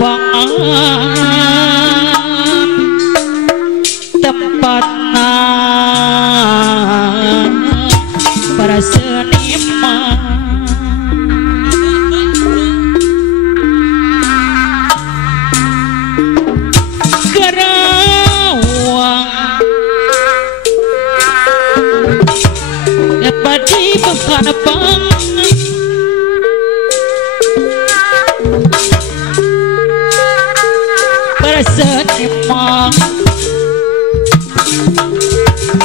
pangan tempatna para seniman padi bekanapang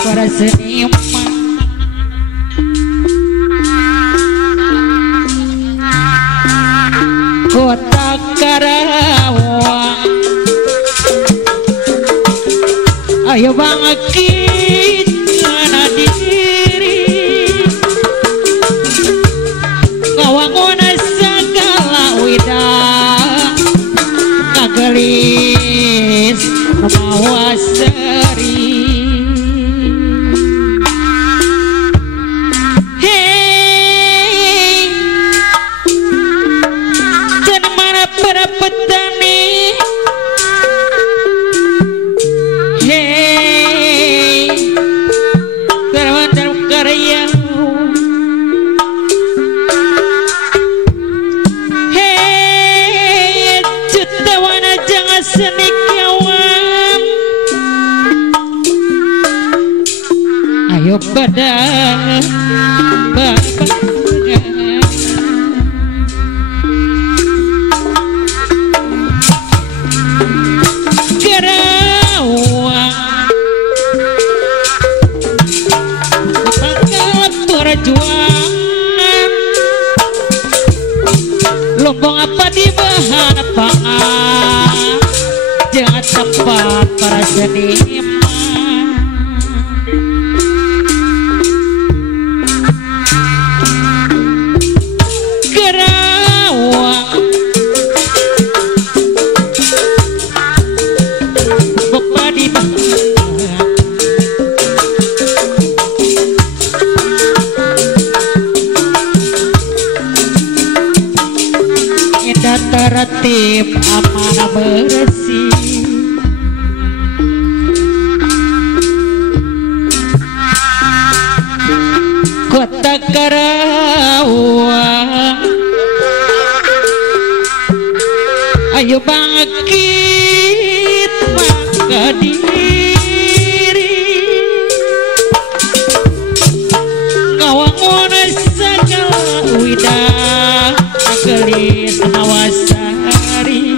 para seniman kota Karawang ayo bangkit kana diri ngawangun segala widang ngagelis mawa seri hey dan mana para petani hey karawan dan karya hey jutawan jangan senikawan ayo pada perjuangan lombong apa di bahan pangan jangan tempat para seniman Karawang bapak di tertib amanah bersih kota Karawang ayo bangkit maka diri ngawangun segala widang gelis nawasari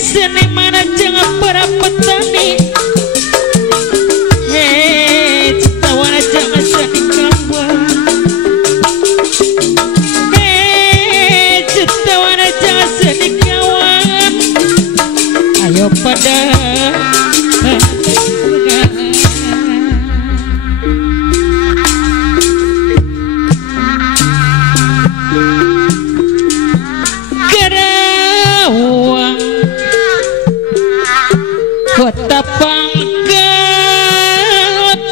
seniman jangan para petani jutawan jangan senikawan jutawan jangan senikawan ayo pada kota pangkat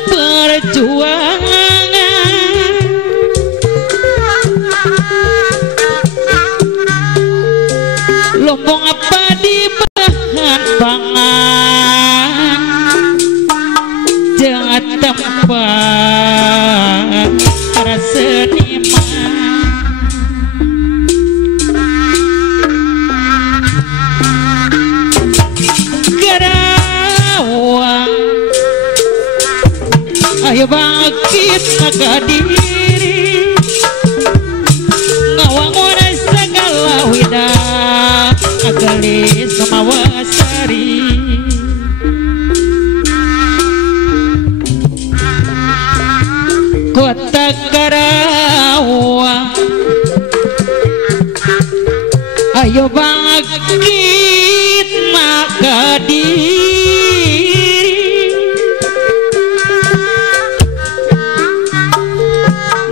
perjuangan lombong apa di bahan pangan jangan tempat para seniman ayo bangkit maka diri ngawangun segala widang agelis mawasari kota Karawang ayo bangkit maka diri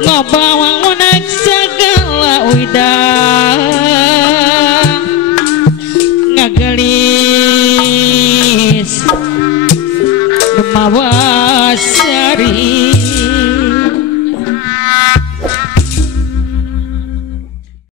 ngabangun segala widang ngagelis mawasari